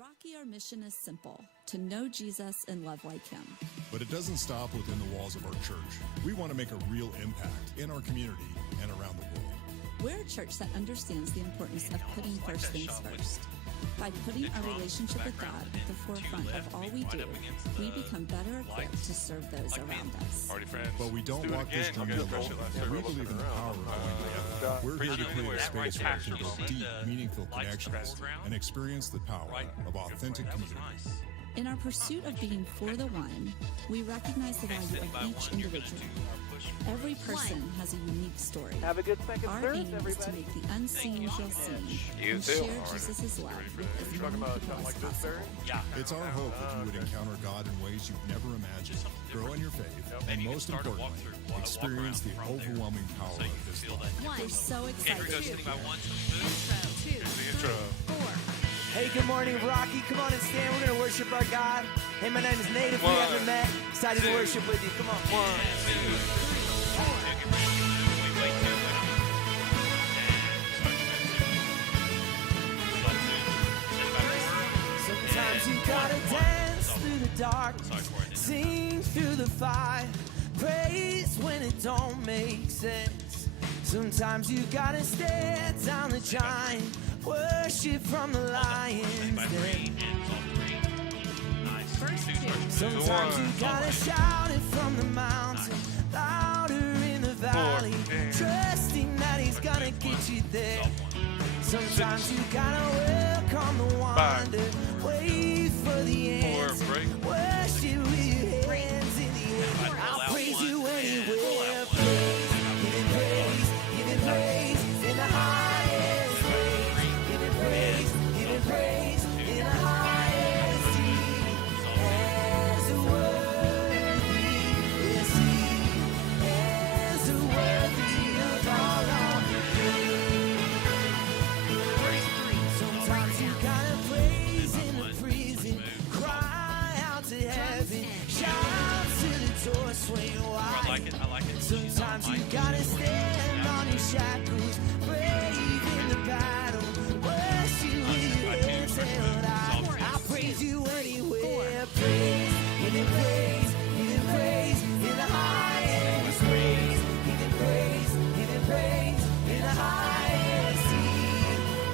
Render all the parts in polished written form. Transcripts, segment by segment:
Rocky, our mission is simple: to know Jesus and love like him. But it doesn't stop within the walls of our church. We want to make a real impact in our community and around the world. We're a church that understands the importance of putting first things first. By putting our relationship with God at the forefront of all we do, we become better equipped to serve those around us. But we don't walk this journey alone. We believe in the power of going together. We're here to create a space where we can build deep, meaningful connections and experience the power of authentic community. In our pursuit of being for the one, we recognize the value of each individual. Every person has a unique story. Have a good second Our service, aim is everybody. to make the unseen feel seen and share Jesus' love with as many people as possible. It's our hope that you would encounter God in ways you've never imagined, grow in your faith, and most importantly, experience the overwhelming power of His love. We're so excited. Intro. Hey, good morning, Rocky. Come on and stand. We're going to worship our God. Hey, my name is Nate. If we haven't met, excited to worship with you. Come on. 1, 2, 3. Sometimes you gotta dance through the darkness, sing through the fire, praise when it don't make sense. Sometimes you gotta stare down the giant, worship from the lion's den. Sometimes you gotta shout it from the mountain, louder in the valley, trusting that he's gonna get you there. Sometimes you gotta welcome the wonder, wait for the answer, worship with your hands in the air. I'll praise you anywhere, give him praise in the highest praise, give him praise in the highest key. As a worthy, yes he is worthy of all of the praise. Sometimes you gotta praise in the prison, cry out to heaven, shout to the door, swing wide. I like it. Sometimes you gotta stand on your shackles, brave in the battle, worship with your hands held high. I'll praise you anywhere, praise, give him praise in the highest praise, give him praise in the highest sea.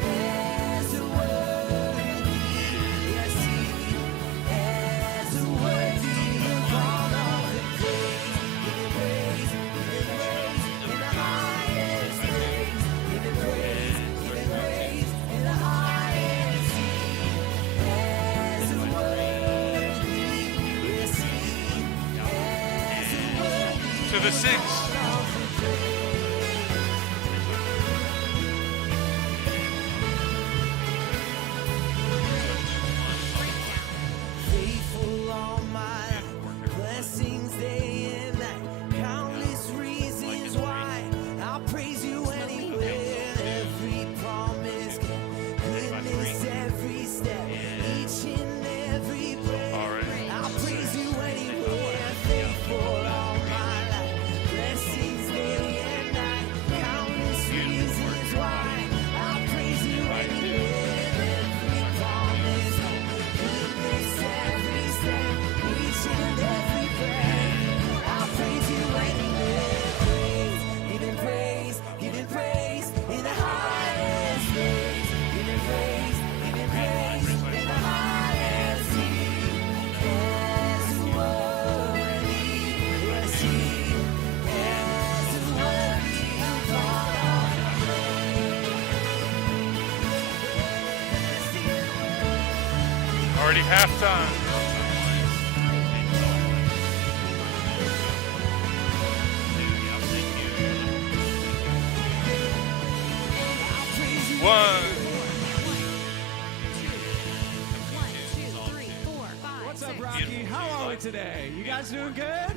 As a worthy, yes he is worthy of all of the praise. Give him praise in the highest praise. Give him praise in the highest sea. As a worthy, yes he is worthy To the 6. of the praise. Faithful all my life, blessings day and night, countless reasons why I'll praise you anywhere. Every promise, goodness, every step, each and every breath. I'll praise you anywhere. Faithful all my life, blessings day and night, countless reasons why I'll praise you anywhere. Every promise, goodness, every step, each and every breath. I'll praise you anywhere. Praise, give him praise in the highest praise. Give him praise in the highest sea. As worthy, yes he is worthy of all of the praise. Already halftime. I'll praise you 1. What's up, Rocky? How are we today? You guys doing good?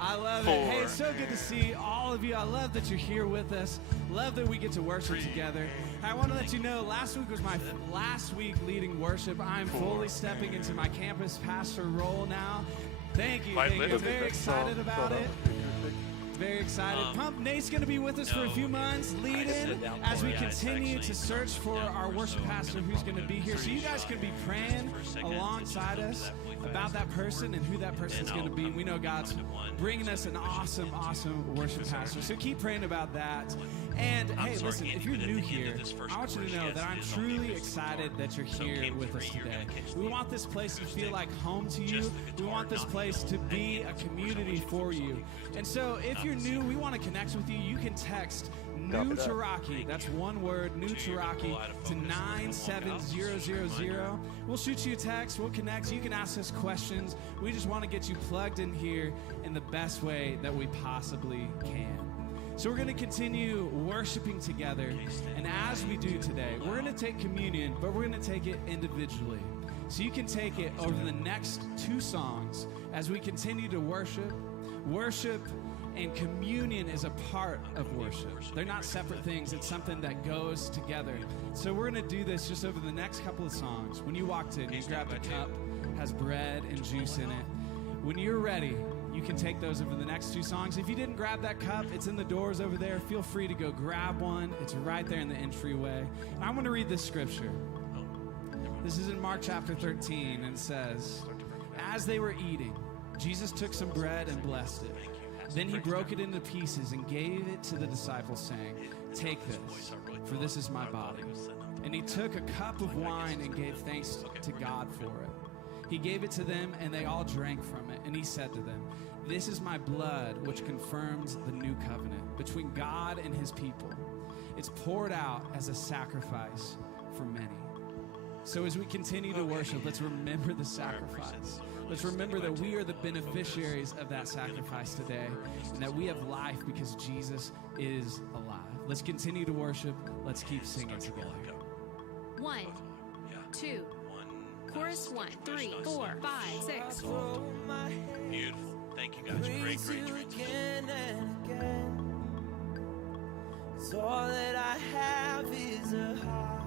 I love it. Hey, it's so good to see all of you. I love that you're here with us. Love that we get to worship together. I want to let you know, last week was my last week leading worship. I'm fully stepping into my campus pastor role now. Thank you. I'm very excited about it. Very excited. Pump Nate's going to be with us for a few months, leading as we continue to search for our worship pastor who's going to be here. So you guys can be praying alongside us about that person and who that person is going to be. We know God's bringing us an awesome, awesome worship pastor. So keep praying about that. And hey, listen, if you're new here, I want you to know that I'm truly excited that you're here with us today. We want this place to feel like home to you. We want this place to be a community for you. And so if you're new, we want to connect with you. You can text New to Rocky. That's one word, New to Rocky, to 97000. We'll shoot you a text. We'll connect. You can ask us questions. We just want to get you plugged in here in the best way that we possibly can. So we're going to continue worshiping together. And as we do today, we're going to take communion, but we're going to take it individually. So you can take it over the next 2 songs as we continue to worship. Worship and communion is a part of worship. They're not separate things. It's something that goes together. So we're going to do this just over the next couple of songs. When you walked in, you grabbed a cup, has bread and juice in it. When you're ready, you can take those over the next 2 songs. If you didn't grab that cup, it's in the doors over there. Feel free to go grab one. It's right there in the entryway. And I'm going to read this scripture. This is in Mark chapter 13, and it says, "As they were eating, Jesus took some bread and blessed it. Then he broke it into pieces and gave it to the disciples, saying, 'Take this, for this is my body.' And he took a cup of wine and gave thanks to God for it. He gave it to them, and they all drank from it. And he said to them, 'This is my blood, which confirms the new covenant between God and his people. It's poured out as a sacrifice for many.'" So as we continue to worship, let's remember the sacrifice. Let's remember that we are the beneficiaries of that sacrifice today, and that we have life because Jesus is alive. Let's continue to worship. Let's keep singing together. 1, 2, chorus 1, 3, 4, 5, 6. Beautiful. Thank you guys. Great dreams. Again and again. So all that I have is a hallelujah.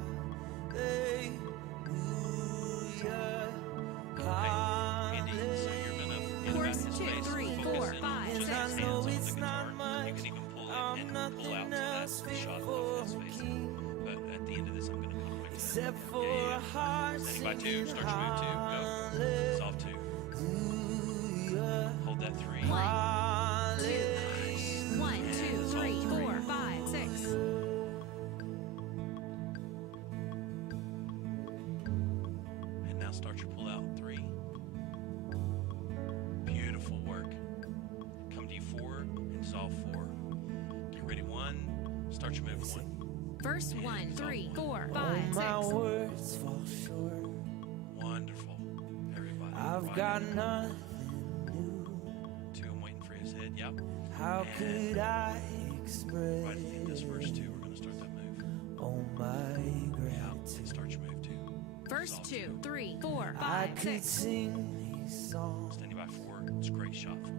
Andy, so you're gonna get Chorus about his 2, face, 3, focus 4, in, 5, just 6. hands I know on the it's guitar. not much. You can even pull it I'm and pull out nothing to else that fit shot for of his a face. king. But at the end of this, I'm gonna come right Except to for that. a heart Standing by 2, singing start your move 2, go. It's off 2. hallelujah. Hold that 3. 1, Hallelujah. 1, 2, 3, 4, 5, 6. And now start your pull out 3. Beautiful work. Come to you 4 and dissolve 4. Get ready 1. Start your move 1. Verse 1, 3, 4, Oh, 5, my 6. words fall short. Wonderful. Everybody. I've right. got nothing new. 2, I'm waiting for his head. Yep. How could I express Right at the end of this verse 2, we're going to start that move. oh my Yeah. gratitude? And start your move 2. Verse 2, 3, 4, I 5, could 6. sing these songs Standing by 4. It's a great shot 4.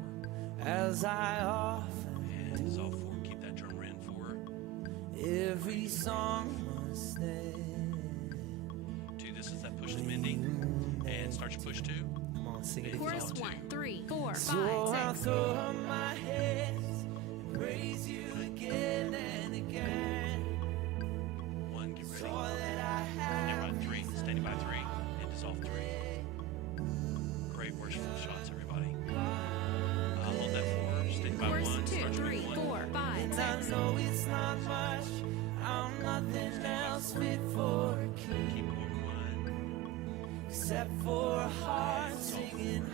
as I often And dissolve 4. Keep that drum in 4. every song must end. 2. This is that push to Mindy. And start your push 2. Come on, sing it. Chorus 1, 3, 4, So I'll 5, 6. throw up my hands and praise you again and again. 1. Get ready. So all that I Standing have by 3. Standing by 3. And dissolve 3. Great worshipful shots, everybody. Hold that 4. Standing by Chorus 1. 2, Start your 3, move 1. 4, 5, and I 6. know it's not much. I'm nothing else fit for a king Keep going 1. except for a heart singing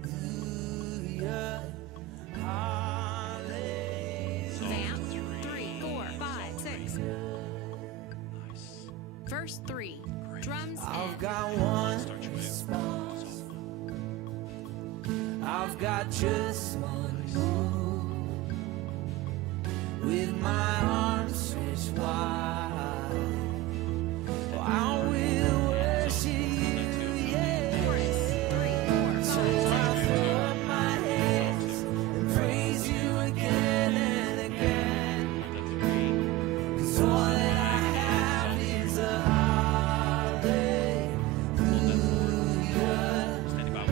hallelujah, hallelujah. Vamp 3, 4, 5, 6. Nice. Verse 3, Great. drums I've in. got one Start your move. response. Dissolve. I've got just one move. With my arms stretched wide, oh, I will worship you, yeah. Chorus 3, 4, So 5, I'll 6. throw up my hands and praise you again and again. Hold that 3. 'Cause all that I have is a hallelujah. Standing by 1.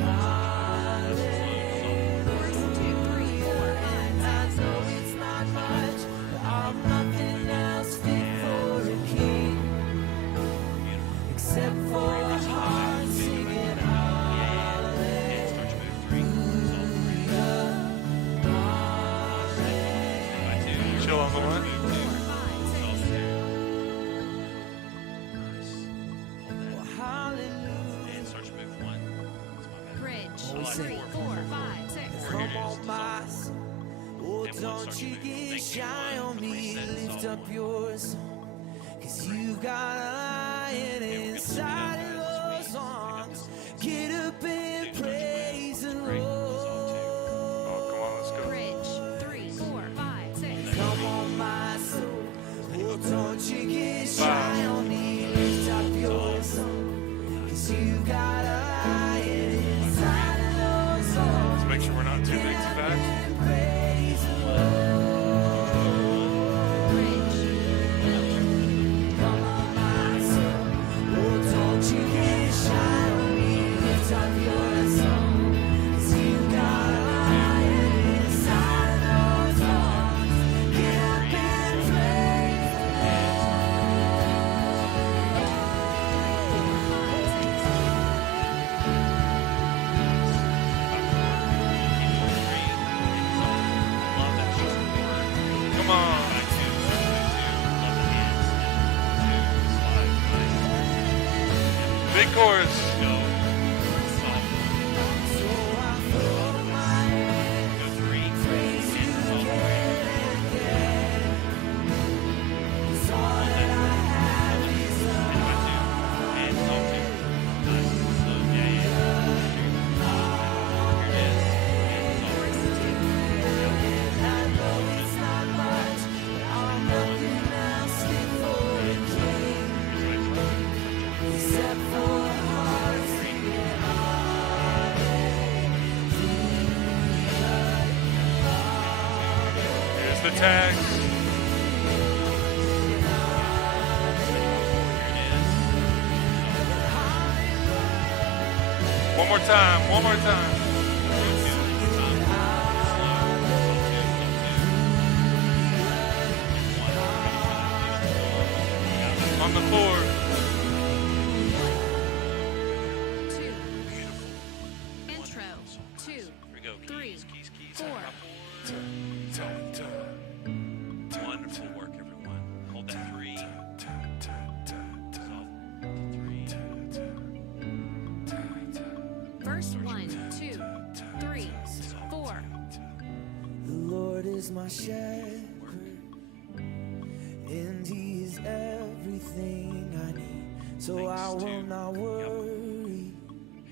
Chorus 2, sing. 4, 5, 6. Come on, my soul. Oh, don't you get shy on me. Lift up your song. 'Cause you got a lion inside of those arms. Get up and praise the Lord. Oh, come on, let's go. Bridge. 3, 4, 5, 6. Come on, my soul. Oh, don't you get shy on me. Lift up your song. 'Cause you got a lion inside of those arms. Let's make sure we're not too big too fast. Praise the Lord. Bridge. Come on, my soul. Oh, don't you get shy on me. Lift up your song. 'Cause you got a lion inside of those arms. Get up and praise the Come on. Big chorus. Here's the tags. One more time, one more time. On the floor. 2. Intro. 2, Here we go. 3, Keys, 4. Wonderful work, everyone. Hold that 3. Soft 3. Verse 1, 2, 3, 4. The Lord is my shepherd, and He is everything I need. So I will not worry,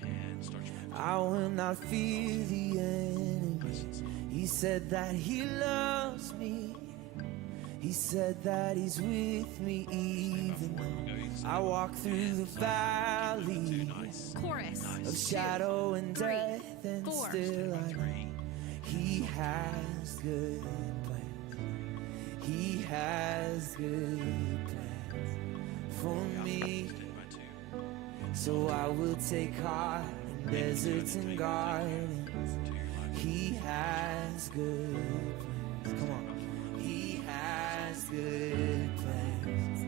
And start your I will not fear the enemy. He said that He loves me. He said that He's with me even though I walk through the valley Chorus. of shadow and death, and 4. still I know He has good plans. He has good plans for me. So I will take heart in deserts and gardens. He has good plans. Come on. He has good plans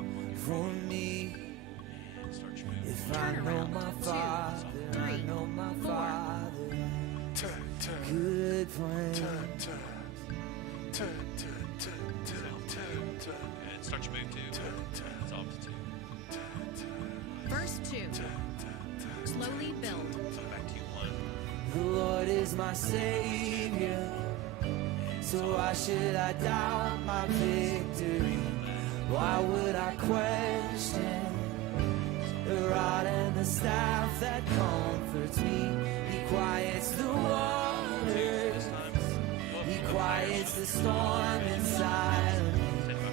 for me. If I know my Father, I know my Father. Good plans. And start your move 2. It's off to 2. Verse 2. Slowly build. Back to you 1. The Lord is my Savior, so why should I doubt my victory? Why would I question the rod and the staff that comforts me? He quiets the waters, He quiets the storm inside of me.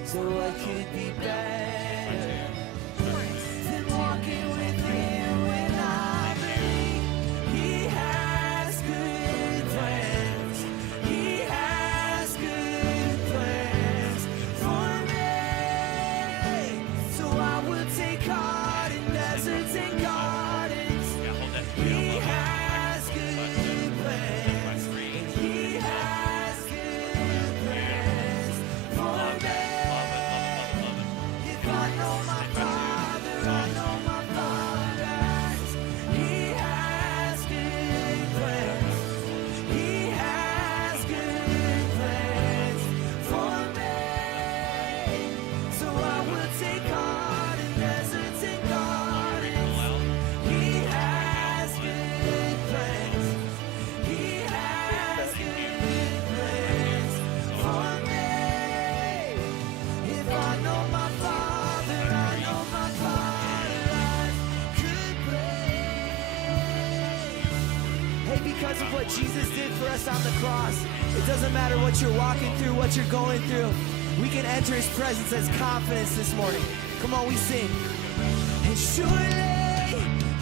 So what could be better than walking with Him when I believe He has good plans? He has good plans for me. So I will take heart in deserts and gardens. He has good plans, and He has good plans for me. If I know my what Jesus did for us on the cross. It doesn't matter what you're walking through, what you're going through. We can enter his presence as confidence this morning. Come on, we sing. And surely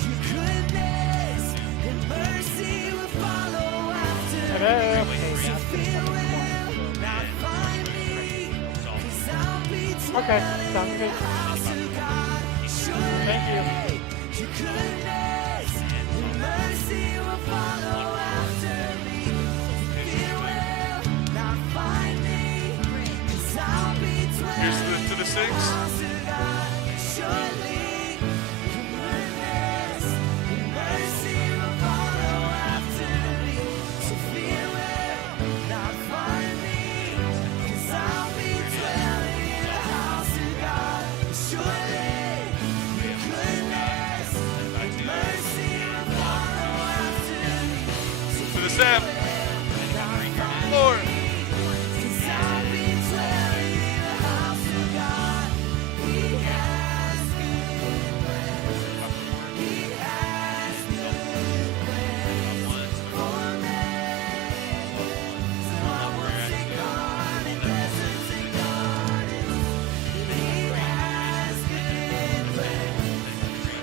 your goodness and mercy will follow after me. So fear will not find me, 'cause I'll be dwelling in the house of God. Surely your goodness and mercy will follow after me. Fear will not find me, 'cause I'll be dwelling Here's to the six. in the house of God. Surely your goodness and mercy will follow after me. So fear will not find me, 'cause I'll be dwelling in the house of God. Surely your goodness and mercy will follow after me. To the seven. Four. 'Cause I'll be dwelling in the house of God. He has good plans. He has good plans for me. So I won't take on in deserts and gardens. He has good plans.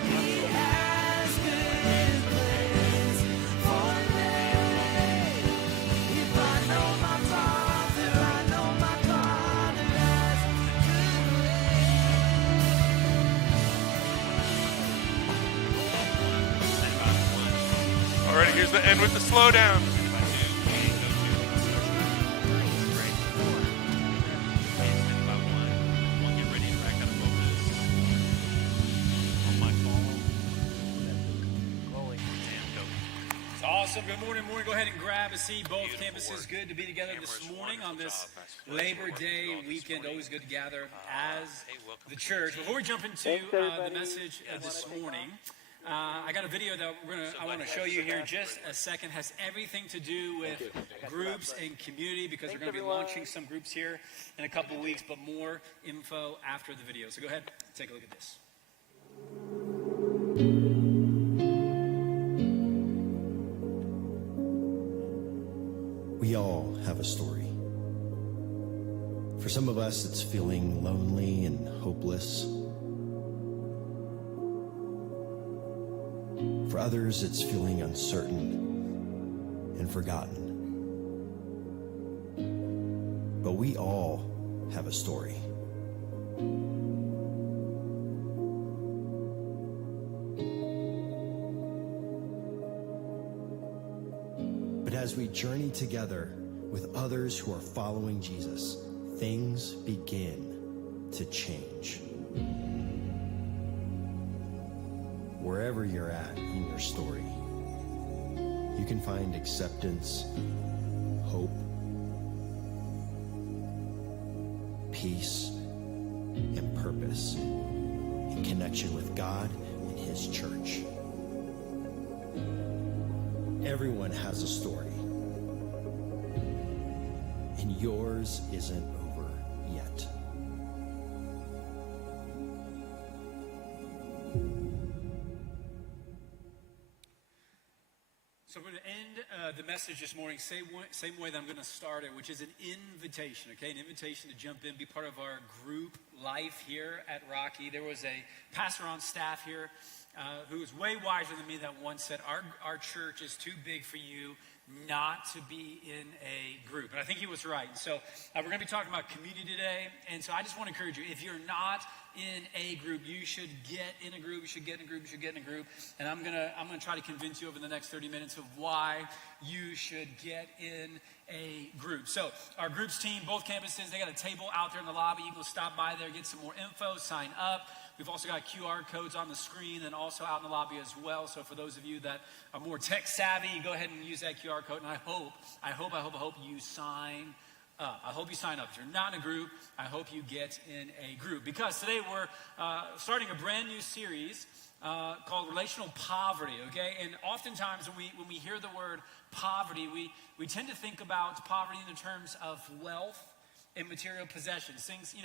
He has good plans for me. If I know my Father, I know my Father has good All right, here's the end with the slowdown. It's awesome. Good morning, morning. Go ahead and grab a seat. Both campuses, good to be together this morning on this Labor Day weekend. Always good to gather as the church. Before we jump into the message this morning, I got a video that I want to show you here in just a second. It has everything to do with groups and community, because we're going to be launching some groups here in a couple of weeks, but more info after the video. So go ahead, take a look at this. We all have a story. For some of us, it's feeling lonely and hopeless. For others, it's feeling uncertain and forgotten. But we all have a story. But as we journey together with others who are following Jesus, things begin to change. Wherever you're at in your story, you can find acceptance, hope, peace, and purpose in connection with God and His church. Everyone has a story, and yours isn't over yet. So we're going to end the message this morning same way that I'm going to start it, which is an invitation, okay? An invitation to jump in, be part of our group life here at Rocky. There was a pastor on staff here who was way wiser than me that once said, our church is too big for you not to be in a group. And I think he was right. So we're going to be talking about community today. And so I just want to encourage you, if you're not in a group, you should get in a group. You should get in a group. You should get in a group. And I'm gonna try to convince you over the next 30 minutes of why you should get in a group. So our groups team, both campuses, they got a table out there in the lobby. You can go stop by there, get some more info, sign up. We've also got QR codes on the screen and also out in the lobby as well. So for those of you that are more tech savvy, go ahead and use that QR code. And I hope you sign up. I hope you sign up. If you're not in a group, I hope you get in a group. Because today we're starting a brand new series called Relational Poverty, okay? And oftentimes when we hear the word poverty, we tend to think about poverty in the terms of wealth in material possessions. Things,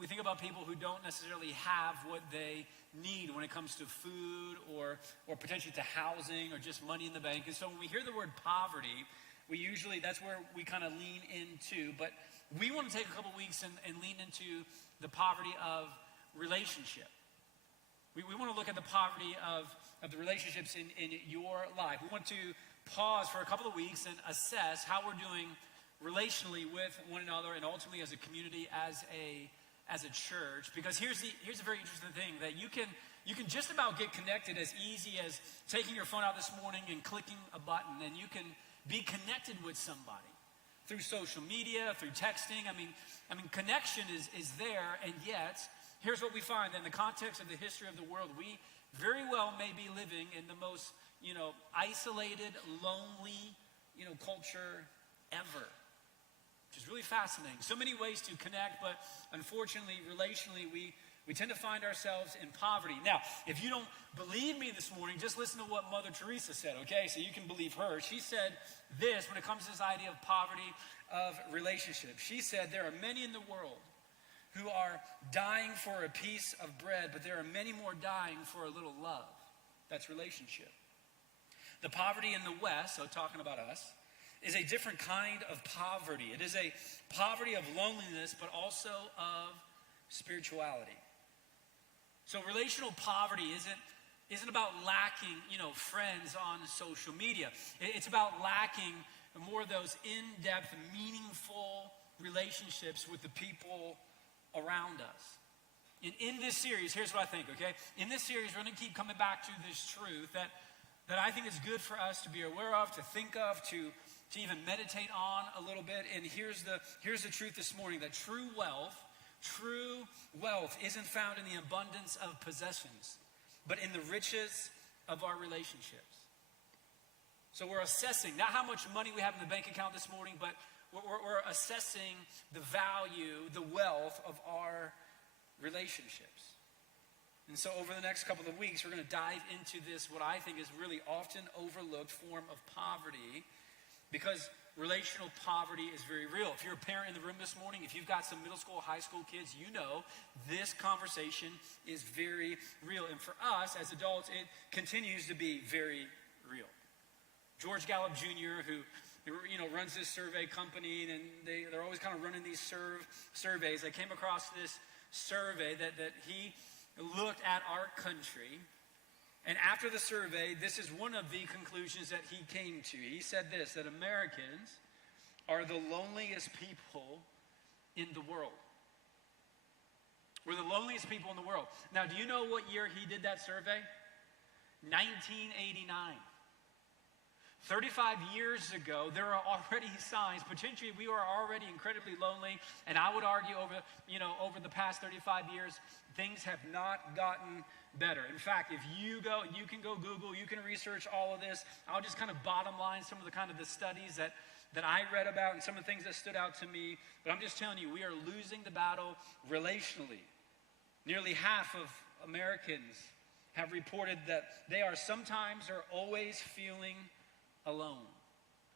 we think about people who don't necessarily have what they need when it comes to food or potentially to housing or just money in the bank. And so when we hear the word poverty, that's where we kind of lean into. But we want to take a couple weeks and lean into the poverty of relationship. We want to look at the poverty of the relationships in your life. We want to pause for a couple of weeks and assess how we're doing relationally with one another and ultimately as a community, as a church. Because here's a very interesting thing, that you can just about get connected as easy as taking your phone out this morning and clicking a button, and you can be connected with somebody through social media, through texting. I mean, connection is there, and yet here's what we find in the context of the history of the world. We very well may be living in the most, isolated, lonely, culture ever, which is really fascinating. So many ways to connect, but unfortunately, relationally, we tend to find ourselves in poverty. Now, if you don't believe me this morning, just listen to what Mother Teresa said, okay? So you can believe her. She said this when it comes to this idea of poverty of relationship. She said, there are many in the world who are dying for a piece of bread, but there are many more dying for a little love. That's relationship. The poverty in the West, so talking about us, is a different kind of poverty. It is a poverty of loneliness, but also of spirituality. So relational poverty isn't about lacking, friends on social media. It's about lacking more of those in-depth, meaningful relationships with the people around us. In this series, here's what I think, okay? In this series, we're going to keep coming back to this truth that I think is good for us to be aware of, to think of, to even meditate on a little bit. And here's the truth this morning, that true wealth isn't found in the abundance of possessions, but in the riches of our relationships. So we're assessing, not how much money we have in the bank account this morning, but we're assessing the value, the wealth of our relationships. And so over the next couple of weeks, we're going to dive into this, what I think is really often overlooked form of poverty, because relational poverty is very real. If you're a parent in the room this morning, if you've got some middle school, high school kids, you know this conversation is very real. And for us as adults, it continues to be very real. George Gallup Jr., who runs this survey company, and they're always kind of running these surveys. I came across this survey that he looked at our country. And after the survey, this is one of the conclusions that he came to. He said this, that Americans are the loneliest people in the world. We're the loneliest people in the world. Now, do you know what year he did that survey? 1989. 35 years ago, there are already signs. Potentially, we are already incredibly lonely. And I would argue over the past 35 years, things have not gotten better. In fact, if you can go Google, you can research all of this. I'll just kind of bottom line some of the studies that I read about and some of the things that stood out to me. But I'm just telling you, we are losing the battle relationally. Nearly half of Americans have reported that they are sometimes or always feeling alone.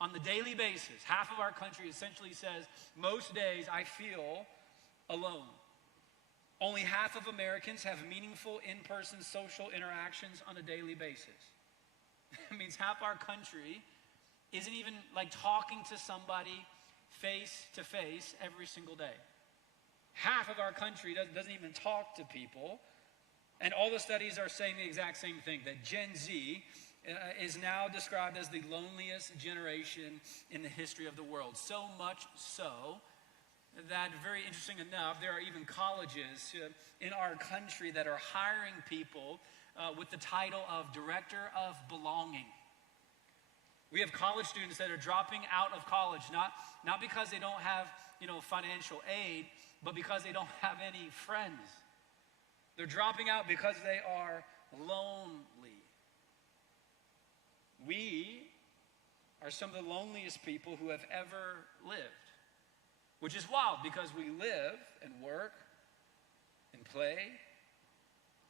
On the daily basis, half of our country essentially says, most days I feel alone. Only half of Americans have meaningful in-person social interactions on a daily basis. That means half our country isn't even like talking to somebody face to face every single day. Half of our country doesn't even talk to people. And all the studies are saying the exact same thing, that Gen Z is now described as the loneliest generation in the history of the world. So much so that, very interesting enough, there are even colleges in our country that are hiring people with the title of Director of Belonging. We have college students that are dropping out of college, not because they don't have financial aid, but because they don't have any friends. They're dropping out because they are lonely. We are some of the loneliest people who have ever lived, which is wild because we live and work and play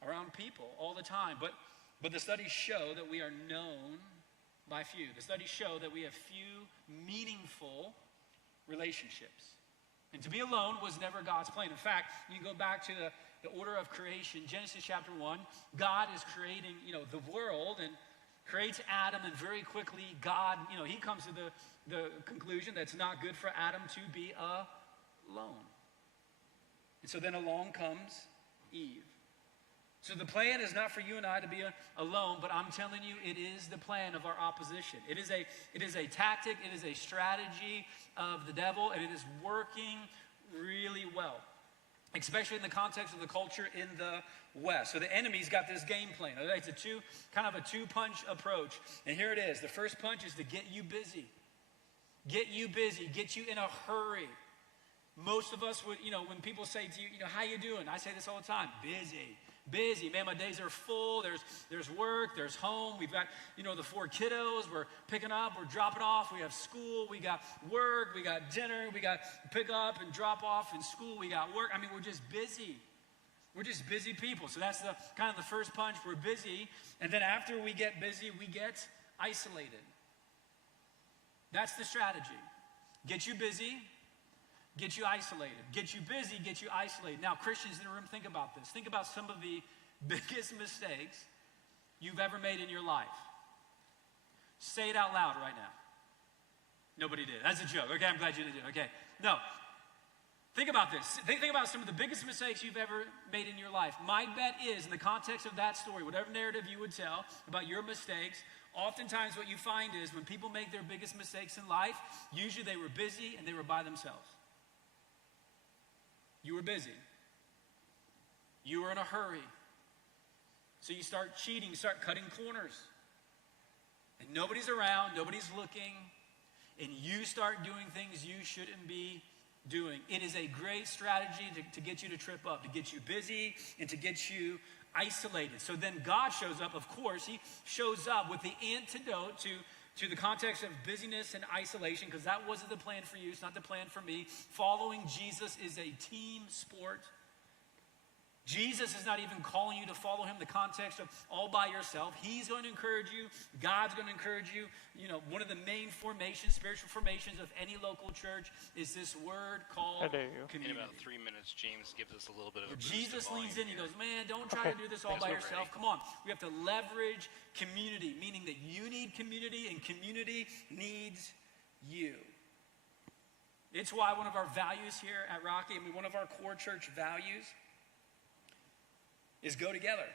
around people all the time. But the studies show that we are known by few. The studies show that we have few meaningful relationships. And to be alone was never God's plan. In fact, you can go back to the order of creation. Genesis chapter 1, God is creating, the world and creates Adam, and very quickly God, he comes to the conclusion that it's not good for Adam to be alone. And so then along comes Eve. So the plan is not for you and I to be alone, but I'm telling you, it is the plan of our opposition. It is a tactic, it is a strategy of the devil, and it is working really well, especially in the context of the culture in the West. So the enemy's got this game plan. It's a two-punch approach. And here it is. The first punch is to get you busy. Get you busy, get you in a hurry. Most of us would, when people say to you, how you doing? I say this all the time, busy. Man, my days are full. There's work, there's home. We've got, the 4 kiddos. We're picking up, we're dropping off. We have school, we got work, we got dinner, we got pick up and drop off in school. We got work. I mean, we're just busy. We're just busy people. So that's the kind of the first punch. We're busy. And then after we get busy, we get isolated. That's the strategy. Get you busy, get you isolated. Get you busy, get you isolated. Now, Christians in the room, think about this. Think about some of the biggest mistakes you've ever made in your life. Say it out loud right now. Nobody did. That's a joke. Okay, I'm glad you didn't do it. Okay. No. Think about this. Think about some of the biggest mistakes you've ever made in your life. My bet is, in the context of that story, whatever narrative you would tell about your mistakes, oftentimes what you find is when people make their biggest mistakes in life, usually they were busy and they were by themselves. You were busy. You were in a hurry. So you start cheating, you start cutting corners. And nobody's around, nobody's looking, and you start doing things you shouldn't be doing. It is a great strategy to get you to trip up, to get you busy, and to get you isolated. So then God shows up, of course, he shows up with the antidote to the context of busyness and isolation, because that wasn't the plan for you, it's not the plan for me. Following Jesus is a team sport. Jesus is not even calling you to follow him in the context of all by yourself. He's going to encourage you. God's going to encourage you. One of the main formations, spiritual formations of any local church is this word called community. In about 3 minutes, James gives us a little bit of a boost. Jesus leans in. He goes, man, don't try to do this all by yourself. Come on. We have to leverage community, meaning that you need community and community needs you. It's why one of our values here at Rocky, one of our core church values is go together.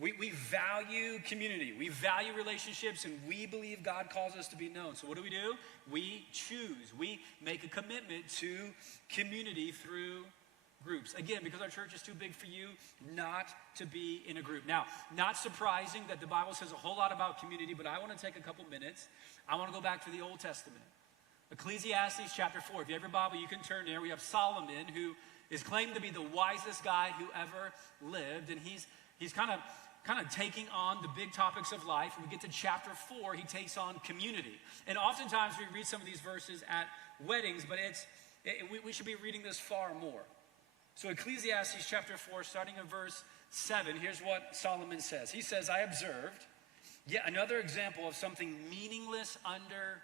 We value community. We value relationships, and we believe God calls us to be known. So what do? We choose. We make a commitment to community through groups. Again, because our church is too big for you not to be in a group. Now, not surprising that the Bible says a whole lot about community, but I want to take a couple minutes. I want to go back to the Old Testament. Ecclesiastes chapter 4. If you have your Bible, you can turn there. We have Solomon, who is claimed to be the wisest guy who ever lived, and he's kind of taking on the big topics of life. When we get to chapter 4, he takes on community. And oftentimes we read some of these verses at weddings, but we should be reading this far more. So Ecclesiastes chapter 4, starting in verse 7, here's what Solomon says. He says, I observed yet another example of something meaningless under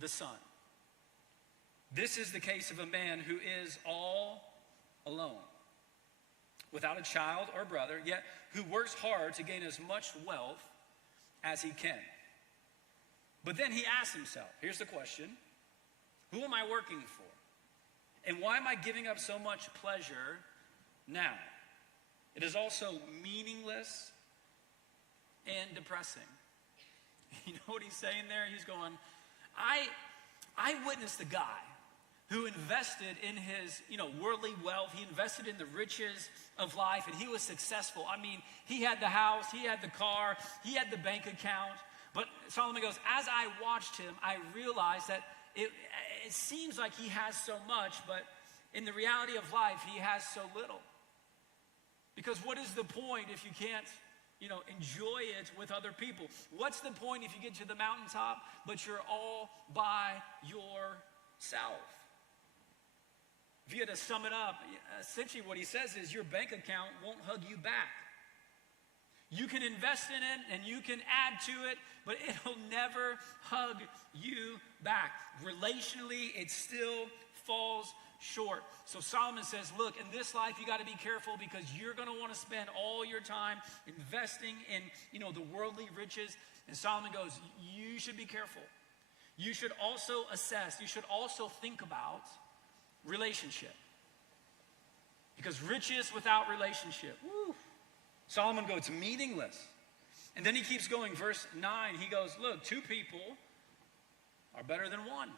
the sun. This is the case of a man who is all alone, without a child or brother, yet who works hard to gain as much wealth as he can. But then he asks himself, here's the question, who am I working for? And why am I giving up so much pleasure now? It is also meaningless and depressing. You know what he's saying there? He's going, I witnessed a guy who invested in his, worldly wealth. He invested in the riches of life, and he was successful. I mean, he had the house, he had the car, he had the bank account. But Solomon goes, as I watched him, I realized that it seems like he has so much, but in the reality of life, he has so little. Because what is the point if you can't, enjoy it with other people? What's the point if you get to the mountaintop, but you're all by yourself? If you had to sum it up, essentially what he says is your bank account won't hug you back. You can invest in it and you can add to it, but it'll never hug you back. Relationally, it's still falls short. So Solomon says, look, in this life you got to be careful because you're going to want to spend all your time investing in, the worldly riches. And Solomon goes, you should be careful. You should also assess, you should also think about relationship. Because riches without relationship, woo. Solomon goes, it's meaningless. And then he keeps going, verse 9, he goes, look, 2 people are better than 1.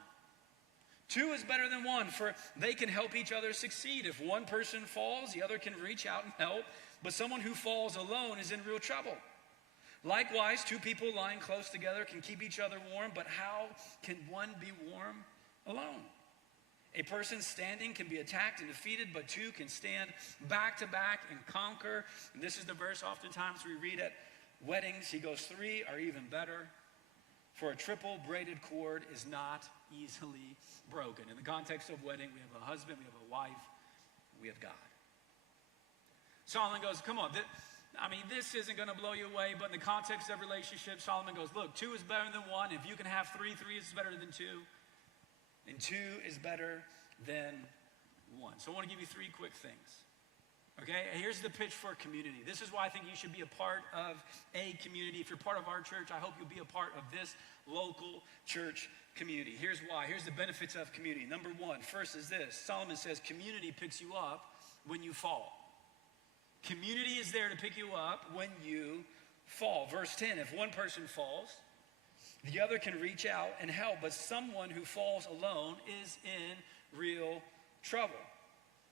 2 is better than 1, for they can help each other succeed. If one person falls, the other can reach out and help, but someone who falls alone is in real trouble. Likewise, 2 people lying close together can keep each other warm, but how can one be warm alone? A person standing can be attacked and defeated, but 2 can stand back to back and conquer. And this is the verse oftentimes we read at weddings. He goes, 3 are even better, for a triple braided cord is not easily broken. In the context of wedding, we have a husband, we have a wife, we have God. Solomon goes, come on, this isn't going to blow you away, but in the context of relationships, Solomon goes, look, 2 is better than 1. If you can have 3, 3 is better than 2. And 2 is better than 1. So I want to give you 3 quick things. Okay, here's the pitch for community. This is why I think you should be a part of a community. If you're part of our church, I hope you'll be a part of this local church community. Here's why. Here's the benefits of community. Number 1, first is this. Solomon says community picks you up when you fall. Community is there to pick you up when you fall. Verse 10, if one person falls, the other can reach out and help, but someone who falls alone is in real trouble.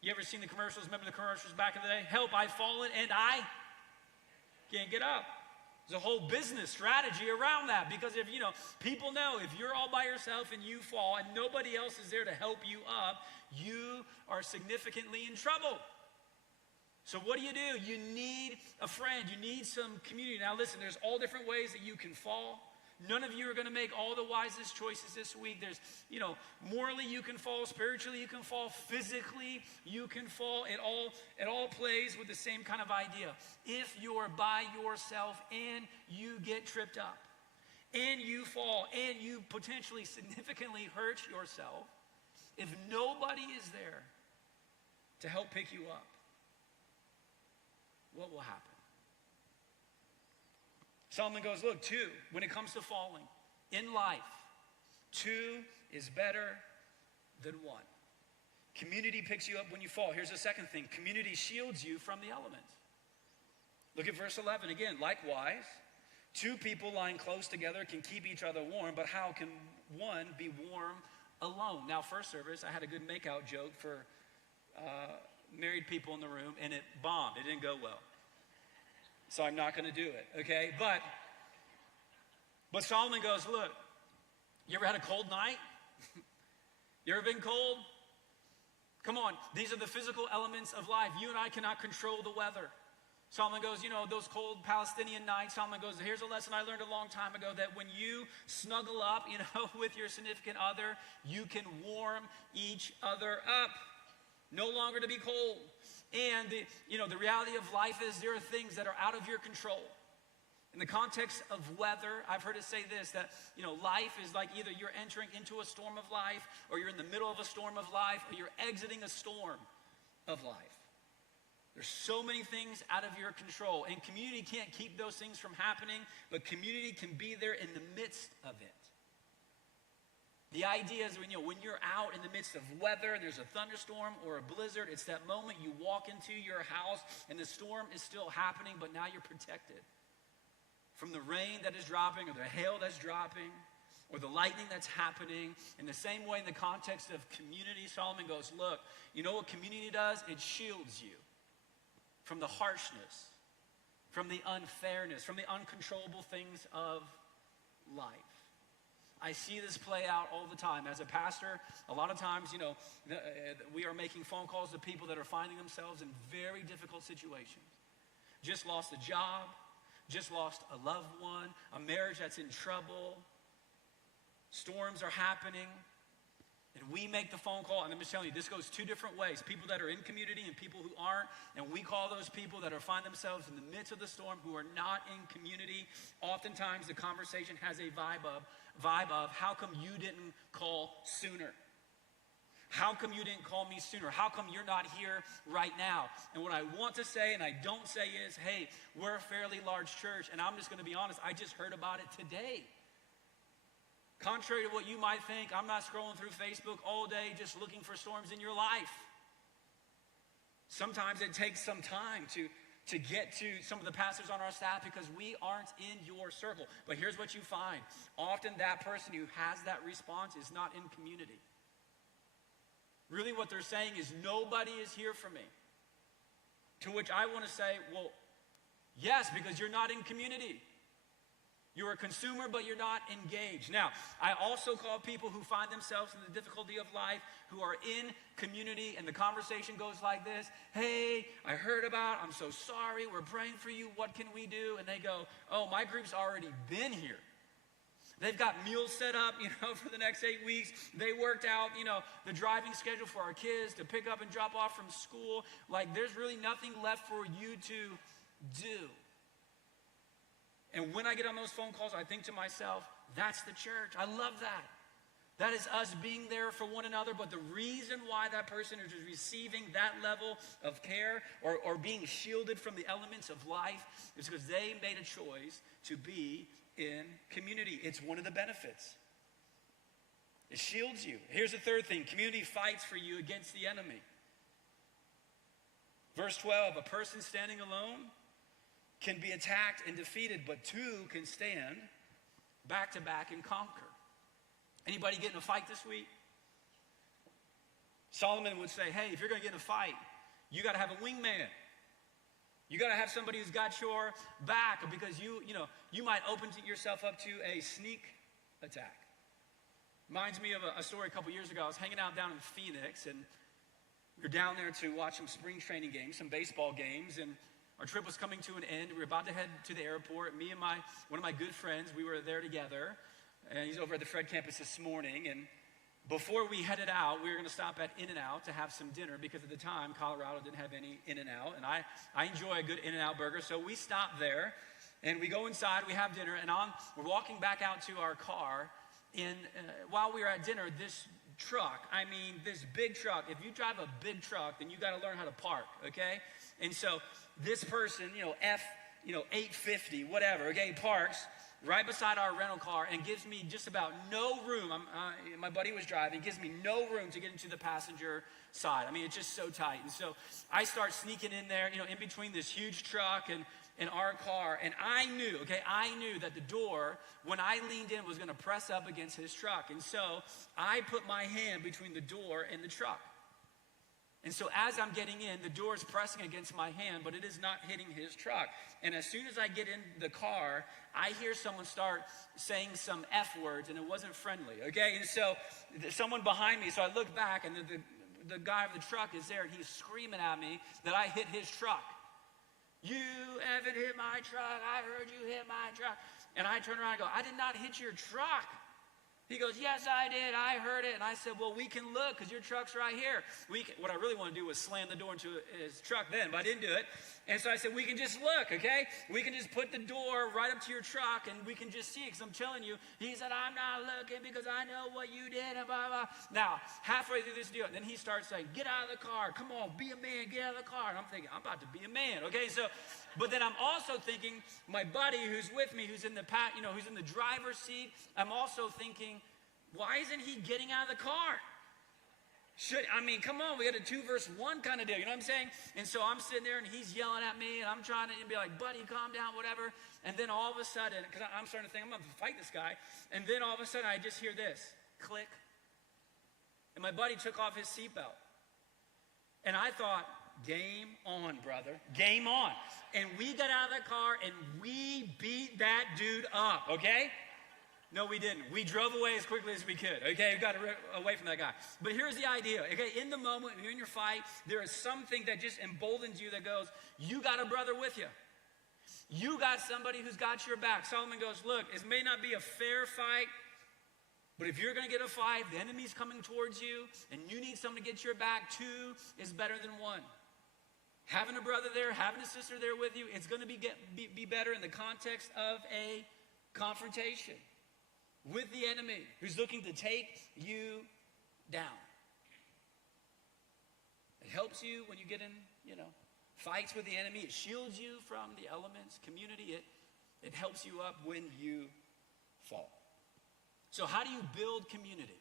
You ever seen the commercials? Remember the commercials back in the day? Help, I've fallen and I can't get up. There's a whole business strategy around that because if, people know if you're all by yourself and you fall and nobody else is there to help you up, you are significantly in trouble. So what do? You need a friend. You need some community. Now listen, there's all different ways that you can fall. None of you are going to make all the wisest choices this week. There's, morally you can fall, spiritually you can fall, physically you can fall. It all plays with the same kind of idea. If you're by yourself and you get tripped up and you fall and you potentially significantly hurt yourself, if nobody is there to help pick you up, what will happen? Solomon goes, look, 2, when it comes to falling in life, 2 is better than 1. Community picks you up when you fall. Here's the second thing. Community shields you from the elements. Look at verse 11 again. Likewise, 2 people lying close together can keep each other warm, but how can one be warm alone? Now, first service, I had a good make-out joke for married people in the room, and it bombed. It didn't go well. So I'm not going to do it, okay? But Solomon goes, look, you ever had a cold night? You ever been cold? Come on, these are the physical elements of life. You and I cannot control the weather. Solomon goes, those cold Palestinian nights, Solomon goes, here's a lesson I learned a long time ago, that when you snuggle up, with your significant other, you can warm each other up. No longer to be cold. And the reality of life is there are things that are out of your control. In the context of weather, I've heard it say this, that life is like either you're entering into a storm of life, or you're in the middle of a storm of life, or you're exiting a storm of life. There's so many things out of your control, and community can't keep those things from happening, but community can be there in the midst of it. The idea is when you're out in the midst of weather and there's a thunderstorm or a blizzard, it's that moment you walk into your house and the storm is still happening, but now you're protected from the rain that is dropping or the hail that's dropping or the lightning that's happening. In the same way, in the context of community, Solomon goes, look, you know what community does? It shields you from the harshness, from the unfairness, from the uncontrollable things of life. I see this play out all the time. As a pastor, a lot of times, we are making phone calls to people that are finding themselves in very difficult situations. Just lost a job, just lost a loved one, a marriage that's in trouble. Storms are happening. And we make the phone call, and I'm just telling you, this goes 2 different ways. People that are in community and people who aren't. And we call those people that find themselves in the midst of the storm who are not in community. Oftentimes the conversation has a vibe of, how come you didn't call sooner? How come you didn't call me sooner? How come you're not here right now? And what I want to say and I don't say is, hey, we're a fairly large church, and I'm just going to be honest, I just heard about it today. Contrary to what you might think, I'm not scrolling through Facebook all day just looking for storms in your life. Sometimes it takes some time to get to some of the pastors on our staff because we aren't in your circle. But here's what you find. Often that person who has that response is not in community. Really what they're saying is nobody is here for me. To which I want to say, well, yes, because you're not in community. You're a consumer, but you're not engaged. Now, I also call people who find themselves in the difficulty of life, who are in community, and the conversation goes like this. Hey, I heard about, I'm so sorry, we're praying for you, what can we do? And they go, oh, my group's already been here. They've got meals set up, for the next 8 weeks. They worked out, the driving schedule for our kids to pick up and drop off from school. Like, there's really nothing left for you to do. And when I get on those phone calls, I think to myself, that's the church. I love that. That is us being there for one another. But the reason why that person is receiving that level of care or being shielded from the elements of life is because they made a choice to be in community. It's one of the benefits. It shields you. Here's the third thing. Community fights for you against the enemy. Verse 12, a person standing alone can be attacked and defeated, but two can stand back to back and conquer. Anybody get in a fight this week? Solomon would say, hey, if you're going to get in a fight, you got to have a wingman. You got to have somebody who's got your back because you might open yourself up to a sneak attack. Reminds me of a story a couple years ago. I was hanging out down in Phoenix, and we were down there to watch some spring training games, some baseball games, and our trip was coming to an end. We were about to head to the airport. Me and one of my good friends, we were there together. And he's over at the Fred campus this morning. And before we headed out, we were going to stop at In-N-Out to have some dinner because at the time, Colorado didn't have any In-N-Out. And I enjoy a good In-N-Out burger. So we stopped there, and we go inside, we have dinner, and we're walking back out to our car. And while we were at dinner, this big truck, if you drive a big truck, then you got to learn how to park, okay? And so this person, F850, whatever, okay, parks right beside our rental car and gives me just about no room. My buddy was driving, gives me no room to get into the passenger side. I mean, it's just so tight. And so I start sneaking in there, in between this huge truck and our car. And I knew that the door, when I leaned in, was going to press up against his truck. And so I put my hand between the door and the truck. And so as I'm getting in, the door is pressing against my hand, but it is not hitting his truck. And as soon as I get in the car, I hear someone start saying some F words, and it wasn't friendly, okay? And so someone behind me, so I look back, and the guy of the truck is there, and he's screaming at me that I hit his truck. You haven't hit my truck. I heard you hit my truck. And I turn around and go, I did not hit your truck. He goes, yes, I did. I heard it. And I said, well, we can look because your truck's right here. What I really want to do was slam the door into his truck then, but I didn't do it. And so I said, we can just look, okay? We can just put the door right up to your truck and we can just see it because I'm telling you. He said, I'm not looking because I know what you did and blah, blah. Now, halfway through this deal, then he starts saying, get out of the car. Come on, be a man, get out of the car. And I'm thinking, I'm about to be a man, okay? So, but then I'm also thinking, my buddy who's with me, who's in the driver's seat, I'm also thinking, why isn't he getting out of the car? Come on, we got a 2 verse 1 kind of deal, you know what I'm saying? And so I'm sitting there and he's yelling at me and I'm trying to be like, buddy, calm down, whatever. And then all of a sudden, because I'm starting to think I'm going to fight this guy. And then all of a sudden I just hear this, click. And my buddy took off his seatbelt. And I thought, game on, brother, game on. And we got out of the car and we beat that dude up, okay? No, we didn't. We drove away as quickly as we could, okay? We got away from that guy. But here's the idea, okay? In the moment, when you're in your fight, there is something that just emboldens you that goes, you got a brother with you. You got somebody who's got your back. Solomon goes, look, it may not be a fair fight, but if you're going to get a fight, the enemy's coming towards you, and you need someone to get your back, 2 is better than 1. Having a brother there, having a sister there with you, it's going to be better in the context of a confrontation with the enemy who's looking to take you down. It helps you when you get in, fights with the enemy. It shields you from the elements. Community, it helps you up when you fall. So how do you build community?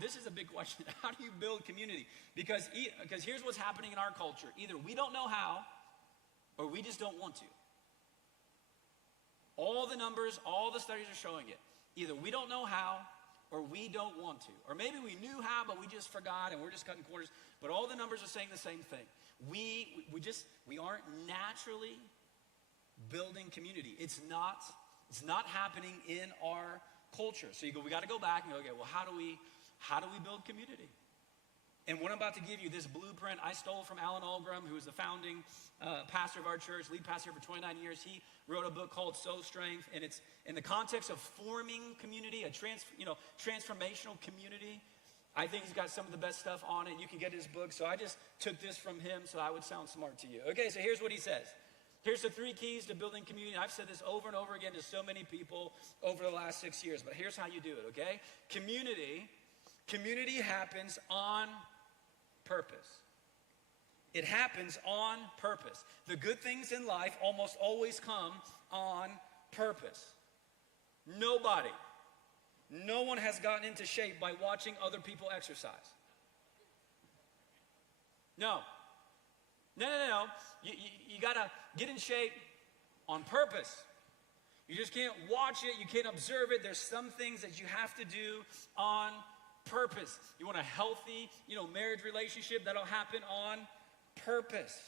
This is a big question. How do you build community? Because here's what's happening in our culture. Either we don't know how, or we just don't want to. All the numbers, all the studies are showing it. Either we don't know how, or we don't want to. Or maybe we knew how, but we just forgot and we're just cutting corners. But all the numbers are saying the same thing. We aren't naturally building community. It's not happening in our culture. So we got to go back and go, okay, well, how do we build community? And what I'm about to give you, this blueprint, I stole from Alan Algrim, who is the founding pastor of our church, lead pastor for 29 years. He wrote a book called Soul Strength, and it's in the context of forming community, a transformational community. I think he's got some of the best stuff on it. You can get his book. So I just took this from him so I would sound smart to you. Okay, so here's what he says. Here's the 3 keys to building community. I've said this over and over again to so many people over the last 6 years, but here's how you do it, okay? Community happens on purpose. It happens on purpose. The good things in life almost always come on purpose. No one has gotten into shape by watching other people exercise. No. You gotta get in shape on purpose. You just can't watch it. You can't observe it. There's some things that you have to do on purpose. You want a healthy, marriage relationship, that'll happen on purpose.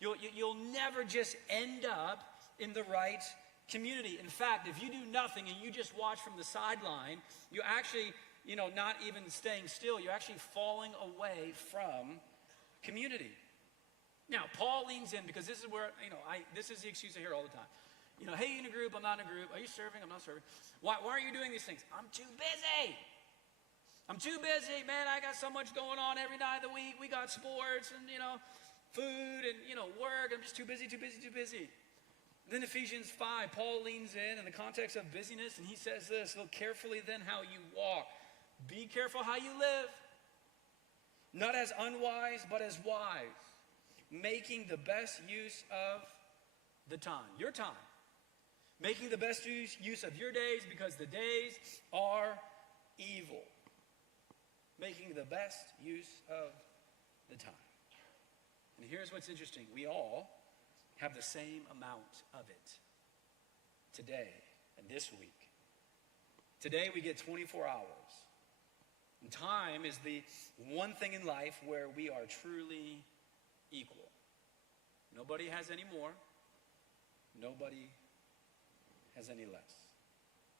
You'll never just end up in the right community. In fact, if you do nothing and you just watch from the sideline, you actually, not even staying still, you're actually falling away from community. Now, Paul leans in because this is where, this is the excuse I hear all the time. Hey, you in a group, I'm not in a group. Are you serving? I'm not serving. Why are you doing these things? I'm too busy. Man. I got so much going on every night of the week. We got sports and, food and, work. I'm just too busy. Then Ephesians 5, Paul leans in the context of busyness, and he says this, look carefully then how you walk. Be careful how you live. Not as unwise, but as wise. Making the best use of the time. Your time. Making the best use of your days because the days are evil. Making the best use of the time. And here's what's interesting. We all have the same amount of it today and this week. Today we get 24 hours. And time is the one thing in life where we are truly equal. Nobody has any more. Nobody has any less.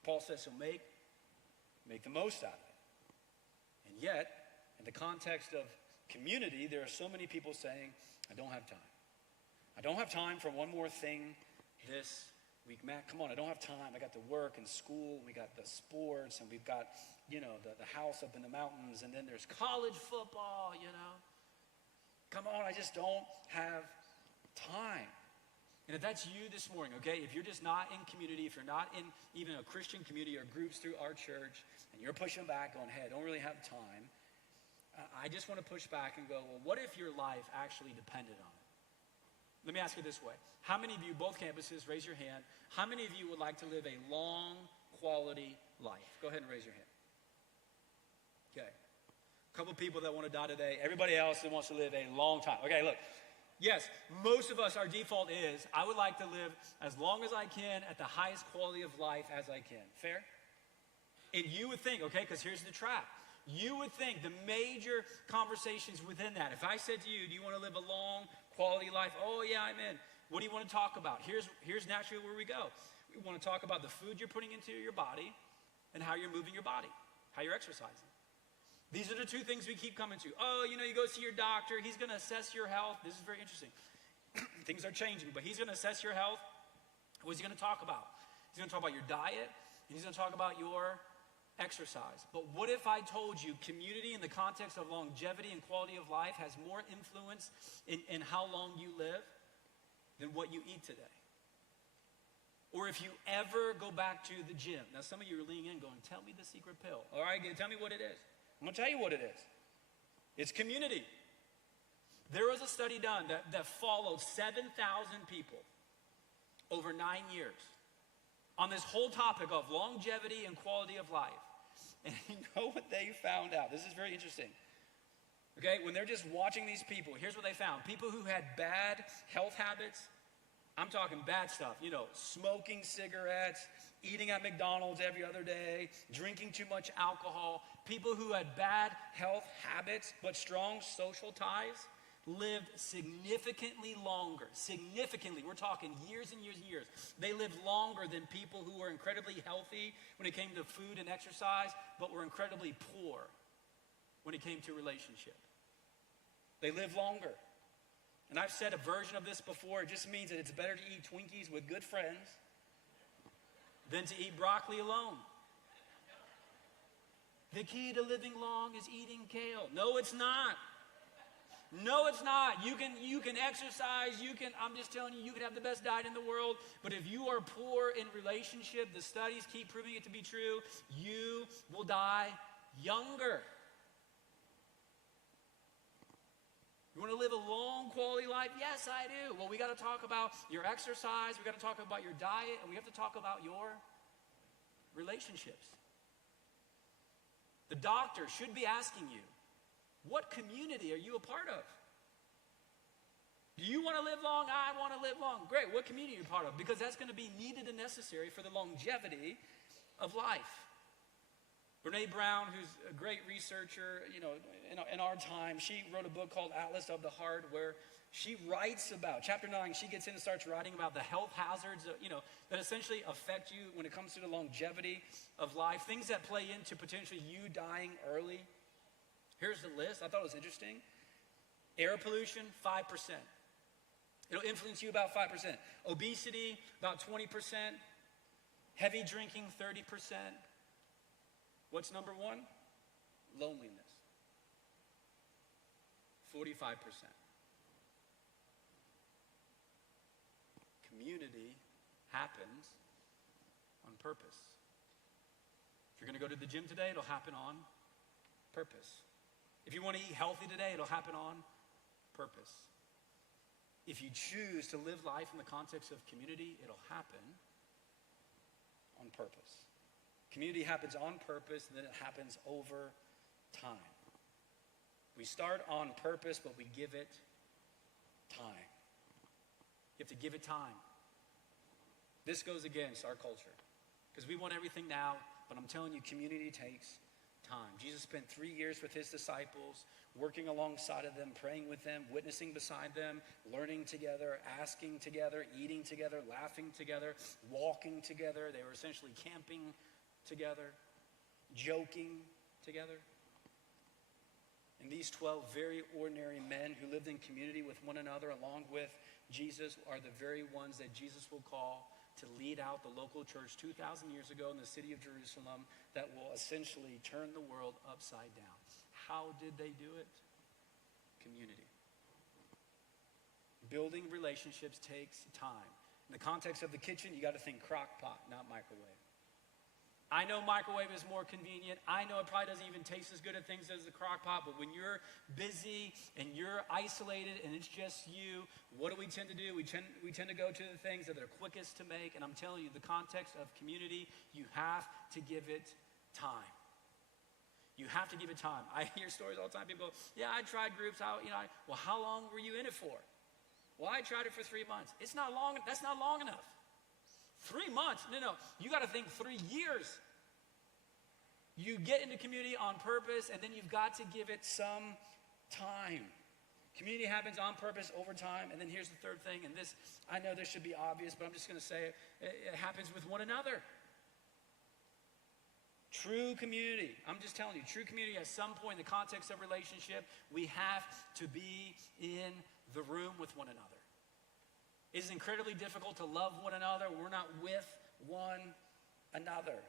Paul says, so make the most out of it. And yet, in the context of community, there are so many people saying, I don't have time. I don't have time for one more thing this week. Matt, come on, I don't have time. I got the work and school, we got the sports, and we've got, the house up in the mountains, and then there's college football, Come on, I just don't have time. And if that's you this morning, okay, if you're just not in community, if you're not in even a Christian community or groups through our church, and you're pushing back on, hey, I don't really have time, I just want to push back and go, well, what if your life actually depended on it? Let me ask you this way. How many of you, both campuses, raise your hand. How many of you would like to live a long, quality life? Go ahead and raise your hand. Okay. A couple people that want to die today. Everybody else that wants to live a long time. Okay, look. Yes, most of us, our default is, I would like to live as long as I can at the highest quality of life as I can. Fair? And you would think, okay, because here's the trap. You would think the major conversations within that, if I said to you, do you want to live a long, quality life? Oh, yeah, I'm in. What do you want to talk about? Here's naturally where we go. We want to talk about the food you're putting into your body and how you're moving your body, how you're exercising. These are the 2 things we keep coming to. Oh, you go see your doctor. He's going to assess your health. This is very interesting. Things are changing, but he's going to assess your health. What is he going to talk about? He's going to talk about your diet, and he's going to talk about your exercise. But what if I told you community in the context of longevity and quality of life has more influence in how long you live than what you eat today? Or if you ever go back to the gym. Now, some of you are leaning in going, tell me the secret pill. All right, tell me what it is. I'm going to tell you what it is. It's community. There was a study done that followed 7,000 people over 9 years on this whole topic of longevity and quality of life. And you know what they found out? This is very interesting. Okay, when they're just watching these people, here's what they found. People who had bad health habits, I'm talking bad stuff, smoking cigarettes, eating at McDonald's every other day, drinking too much alcohol. People who had bad health habits but strong social ties lived significantly longer. Significantly, we're talking years and years and years. They lived longer than people who were incredibly healthy when it came to food and exercise, but were incredibly poor when it came to relationship. They live longer. And I've said a version of this before. It just means that it's better to eat Twinkies with good friends than to eat broccoli alone. The key to living long is eating kale. No, it's not. No, it's not. You can exercise, I'm just telling you, you can have the best diet in the world, but if you are poor in relationship, the studies keep proving it to be true, you will die younger. You want to live a long quality life? Yes, I do. Well, we got to talk about your exercise, we got to talk about your diet, and we have to talk about your relationships. The doctor should be asking you, what community are you a part of? Do you want to live long? I want to live long. Great. What community are you a part of? Because that's going to be needed and necessary for the longevity of life. Brene Brown, who's a great researcher, in our time, she wrote a book called Atlas of the Heart, where she writes about, chapter 9, she gets in and starts writing about the health hazards, that essentially affect you when it comes to the longevity of life, things that play into potentially you dying early. Here's the list. I thought it was interesting. Air pollution, 5%. It'll influence you about 5%. Obesity, about 20%. Heavy drinking, 30%. What's number one? Loneliness. 45%. Community happens on purpose. If you're going to go to the gym today, it'll happen on purpose. If you want to eat healthy today, it'll happen on purpose. If you choose to live life in the context of community, it'll happen on purpose. Community happens on purpose, and then it happens over time. We start on purpose, but we give it time. You have to give it time. This goes against our culture, because we want everything now, but I'm telling you, community takes time. Jesus spent 3 years with his disciples, working alongside of them, praying with them, witnessing beside them, learning together, asking together, eating together, laughing together, walking together. They were essentially camping together, joking together. And these 12 very ordinary men who lived in community with one another along with Jesus are the very ones that Jesus will call to lead out the local church 2,000 years ago in the city of Jerusalem that will essentially turn the world upside down. How did they do it? Community. Building relationships takes time. In the context of the kitchen, you got to think crock pot, not microwave. I know microwave is more convenient. I know it probably doesn't even taste as good at things as the crock pot, but when you're busy and you're isolated and it's just you, what do? We tend to go to the things that are quickest to make, and I'm telling you, the context of community, you have to give it time. You have to give it time. I hear stories all the time. People go, yeah, I tried groups out, well, how long were you in it for? Well, I tried it for 3 months. It's not long, that's not long enough. 3 months? No. You got to think 3 years. You get into community on purpose, and then you've got to give it some time. Community happens on purpose over time, and then here's the third thing, and this, I know this should be obvious, but I'm just going to say it. It happens with one another. True community, I'm just telling you, true community at some point in the context of relationship, we have to be in the room with one another. It is incredibly difficult to love one another. We're not with one another.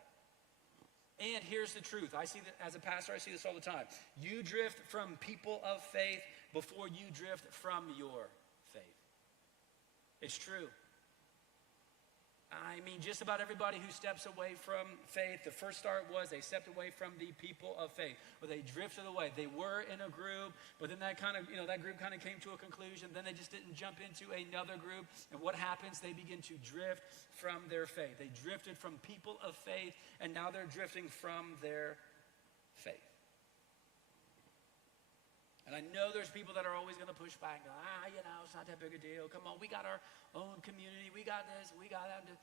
And here's the truth. I see that as a pastor, I see this all the time. You drift from people of faith before you drift from your faith. It's true. I mean, just about everybody who steps away from faith, the first start was they stepped away from the people of faith, or they drifted away. They were in a group, but then that group kind of came to a conclusion. Then they just didn't jump into another group. And what happens? They begin to drift from their faith. They drifted from people of faith, and now they're drifting from their faith. And I know there's people that are always going to push back. It's not that big a deal. Come on, we got our own community. We got this, we got that. But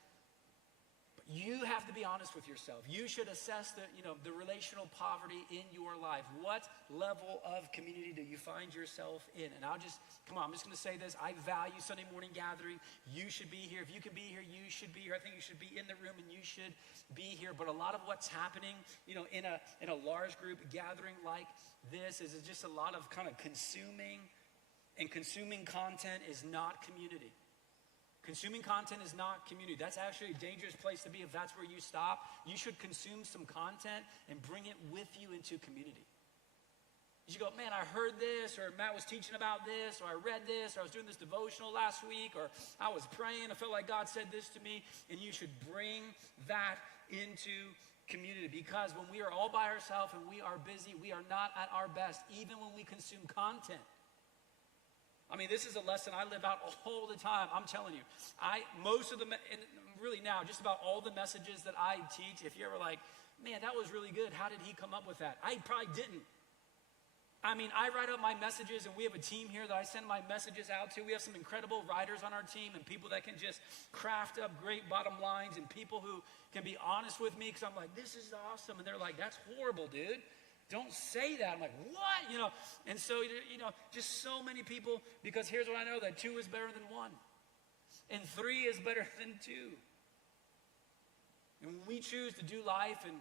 you have to be honest with yourself. You should assess the relational poverty in your life. What level of community do you find yourself in? And I'm just going to say this. I value Sunday morning gathering. You should be here. If you can be here, you should be here. I think you should be in the room and you should be here. But a lot of what's happening, in a large group gathering like this is just a lot of kind of consuming, and consuming content is not community. Consuming content is not community. That's actually a dangerous place to be if that's where you stop. You should consume some content and bring it with you into community. You should go, man, I heard this, or Matt was teaching about this, or I read this, or I was doing this devotional last week, or I was praying, I felt like God said this to me, and you should bring that into community, because when we are all by ourselves and we are busy, we are not at our best, even when we consume content. I mean, this is a lesson I live out all the time. I'm telling you, just about all the messages that I teach, if you're ever like, man, that was really good, how did he come up with that? I probably didn't. I mean, I write up my messages, and we have a team here that I send my messages out to. We have some incredible writers on our team, and people that can just craft up great bottom lines, and people who can be honest with me, because I'm like, this is awesome. And they're like, that's horrible, dude. Don't say that. I'm like, what? And so, just so many people, because here's what I know, that 2 is better than 1. And 3 is better than 2. And when we choose to do life, and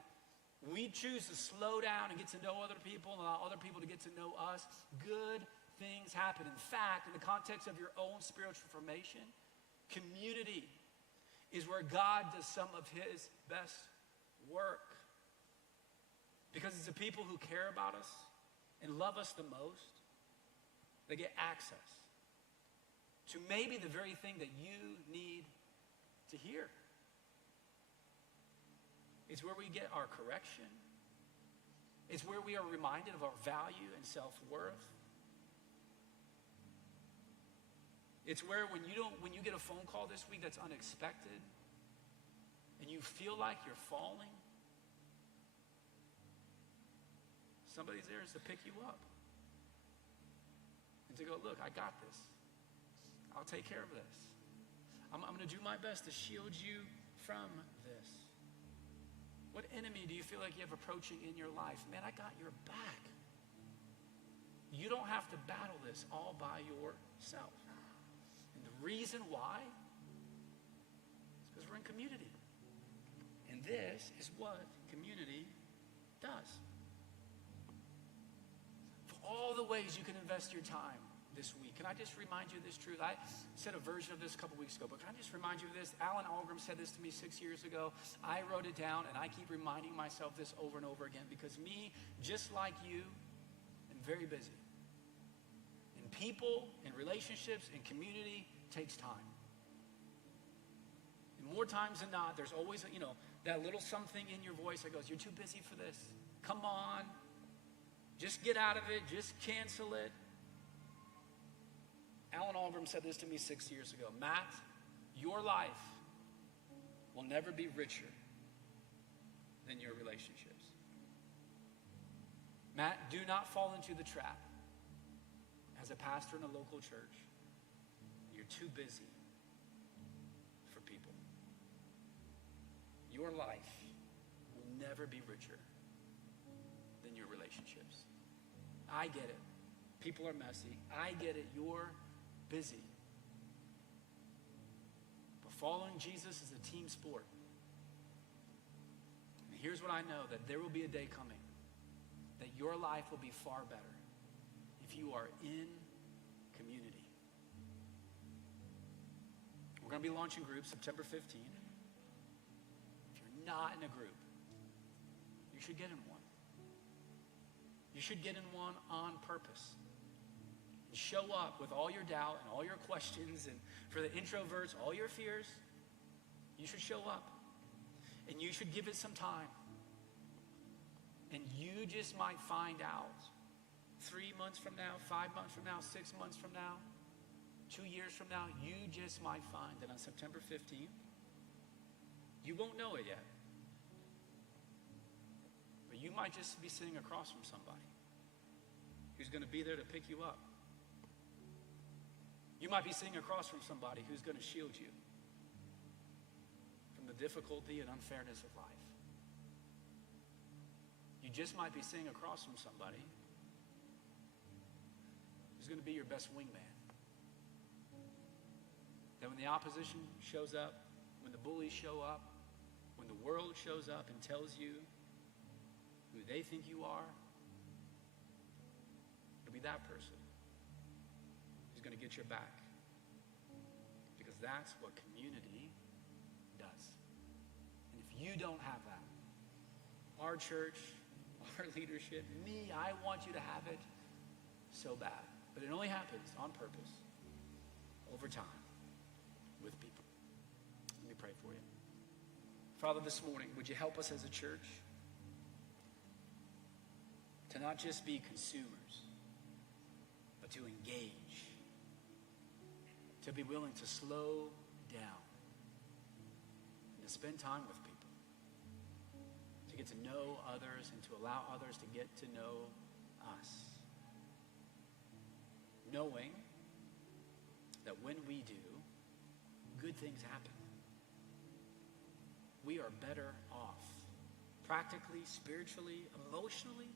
we choose to slow down and get to know other people and allow other people to get to know us, good things happen. In fact, in the context of your own spiritual formation, community is where God does some of his best work. Because it's the people who care about us and love us the most that get access to maybe the very thing that you need to hear. It's where we get our correction. It's where we are reminded of our value and self-worth. It's where when you get a phone call this week that's unexpected and you feel like you're falling, somebody's there is to pick you up and to go, look, I got this. I'll take care of this. I'm going to do my best to shield you from this. What enemy do you feel like you have approaching in your life? Man, I got your back. You don't have to battle this all by yourself. And the reason why is because we're in community. And this is what community does. For all the ways you can invest your time this week, can I just remind you of this truth? I said a version of this a couple weeks ago, but can I just remind you of this? Alan Algrim said this to me 6 years ago. I wrote it down, and I keep reminding myself this over and over again, because me, just like you, am very busy. And people and relationships and community takes time. And more times than not, there's always, that little something in your voice that goes, you're too busy for this. Come on. Just get out of it. Just cancel it. Alan Algrim said this to me 6 years ago. Matt, your life will never be richer than your relationships. Matt, do not fall into the trap as a pastor in a local church. You're too busy for people. Your life will never be richer than your relationships. I get it. People are messy. I get it. You're busy. But following Jesus is a team sport. And here's what I know, that there will be a day coming that your life will be far better if you are in community. We're going to be launching groups September 15th. If you're not in a group, you should get in one. You should get in one on purpose. And show up with all your doubt and all your questions, and for the introverts, all your fears. You should show up. And you should give it some time. And you just might find out 3 months from now, 5 months from now, 6 months from now, 2 years from now, you just might find that on September 15th, you won't know it yet, but you might just be sitting across from somebody who's going to be there to pick you up. You might be sitting across from somebody who's going to shield you from the difficulty and unfairness of life. You just might be sitting across from somebody who's going to be your best wingman. That when the opposition shows up, when the bullies show up, when the world shows up and tells you who they think you are, it'll be that person who's going to get your back. Because that's what community does. And if you don't have that, our church, our leadership, me, I want you to have it so bad. But it only happens on purpose, over time, with people. Let me pray for you. Father, this morning, would you help us as a church to not just be consumers, but to engage, to be willing to slow down, and to spend time with people, to get to know others and to allow others to get to know us. Knowing that when we do, good things happen. We are better off, practically, spiritually, emotionally,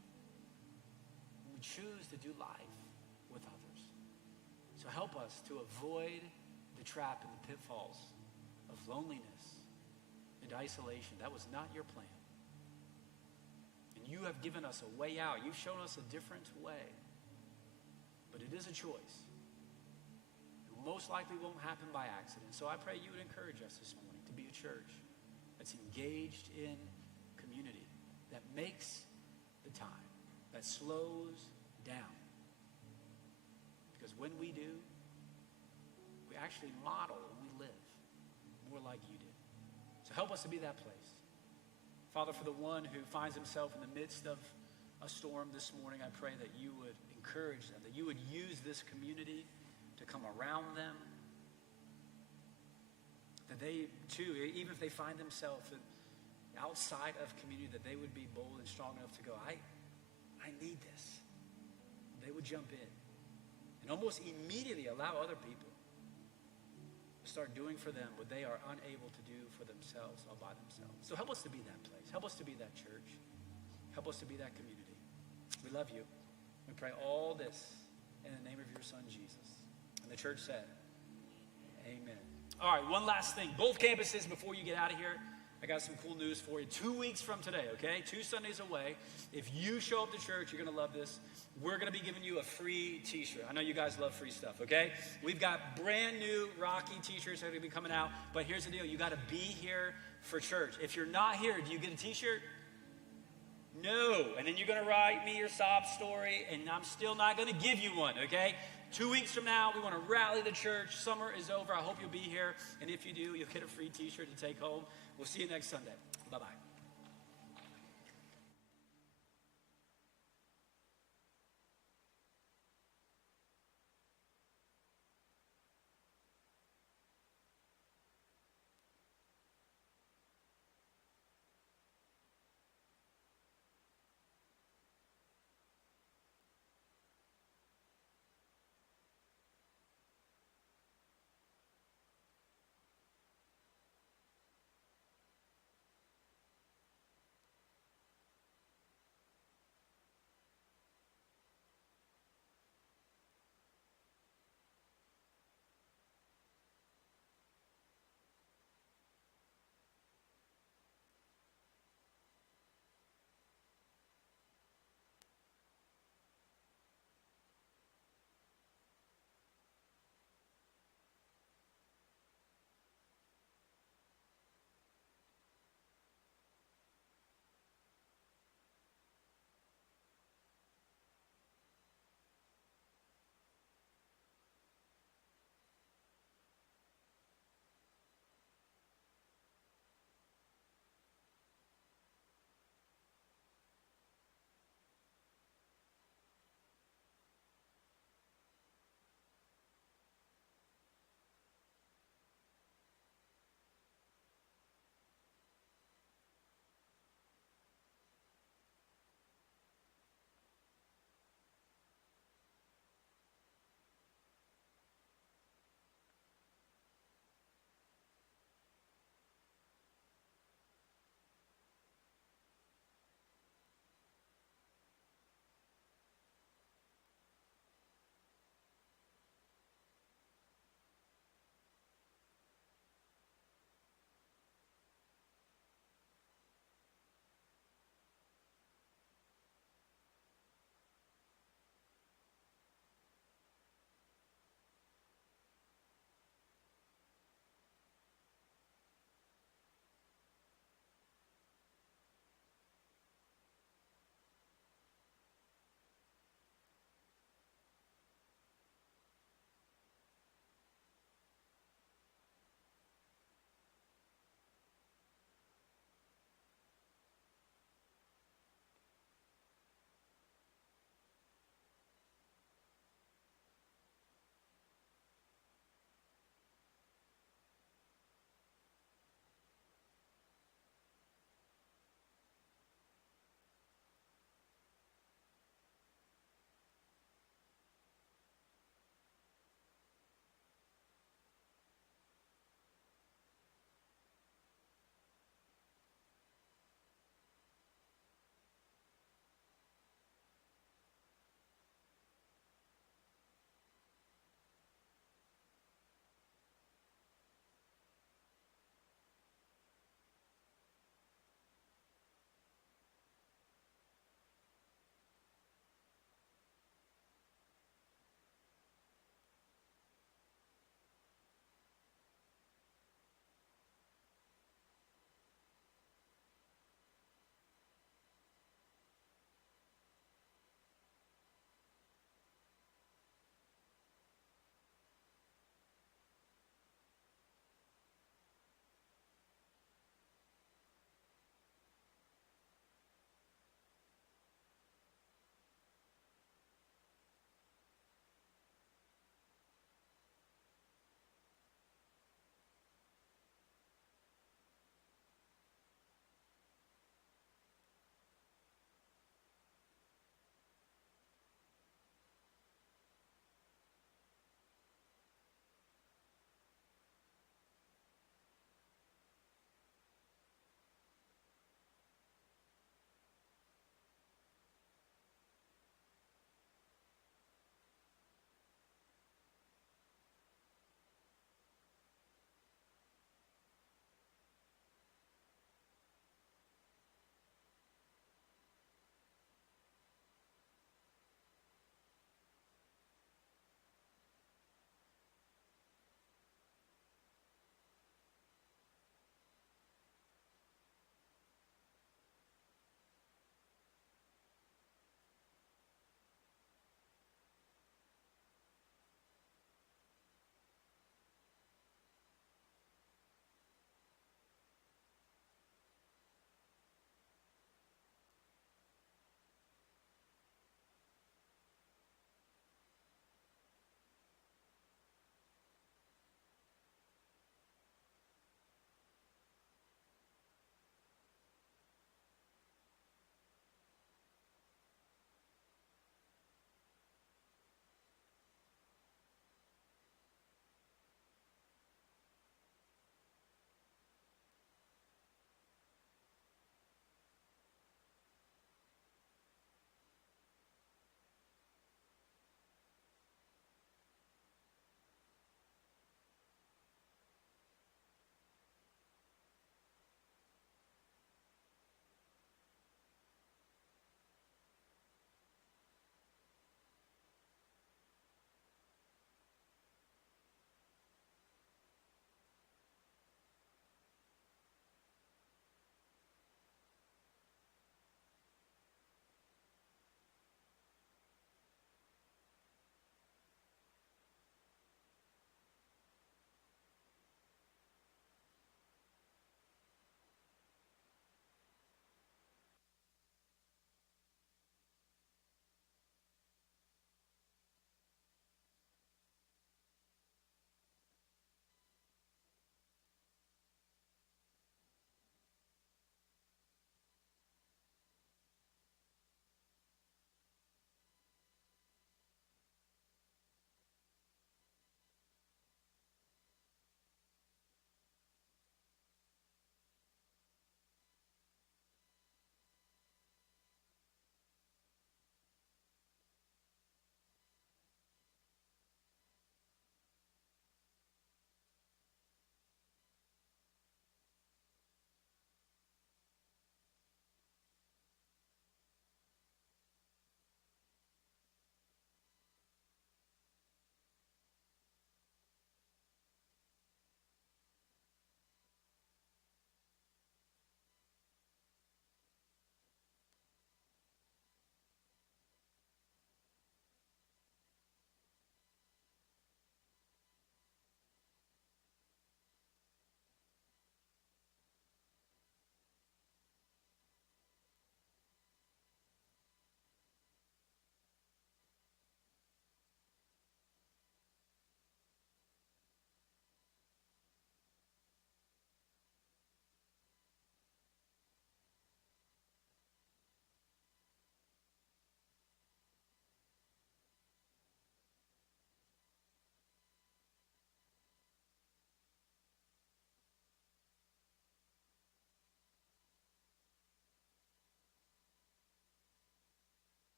when we choose to do life with others. So help us to avoid the trap and the pitfalls of loneliness and isolation. That was not your plan. And you have given us a way out. You've shown us a different way. But it is a choice. It most likely won't happen by accident. So I pray you would encourage us this morning to be a church that's engaged in community, that makes the time, that slows down. Because when we do, we actually model and we live more like you did. So help us to be that place. Father, for the one who finds himself in the midst of a storm this morning, I pray that you would encourage them, that you would use this community to come around them, that they too, even if they find themselves outside of community, that they would be bold and strong enough to go, I need this. They would jump in and almost immediately allow other people to start doing for them what they are unable to do for themselves all by themselves. So help us to be that place. Help us to be that church. Help us to be that community. We love you. We pray all this in the name of your son, Jesus. And the church said, amen. All right, one last thing. Both campuses, before you get out of here, I got some cool news for you. 2 weeks from today, okay? 2 Sundays away. If you show up to church, you're going to love this. We're going to be giving you a free t-shirt. I know you guys love free stuff, okay? We've got brand new Rocky t-shirts that are going to be coming out. But here's the deal. You got to be here for church. If you're not here, do you get a t-shirt? No. And then you're going to write me your sob story, and I'm still not going to give you one, okay? 2 weeks from now, we want to rally the church. Summer is over. I hope you'll be here. And if you do, you'll get a free t-shirt to take home. We'll see you next Sunday. Bye-bye.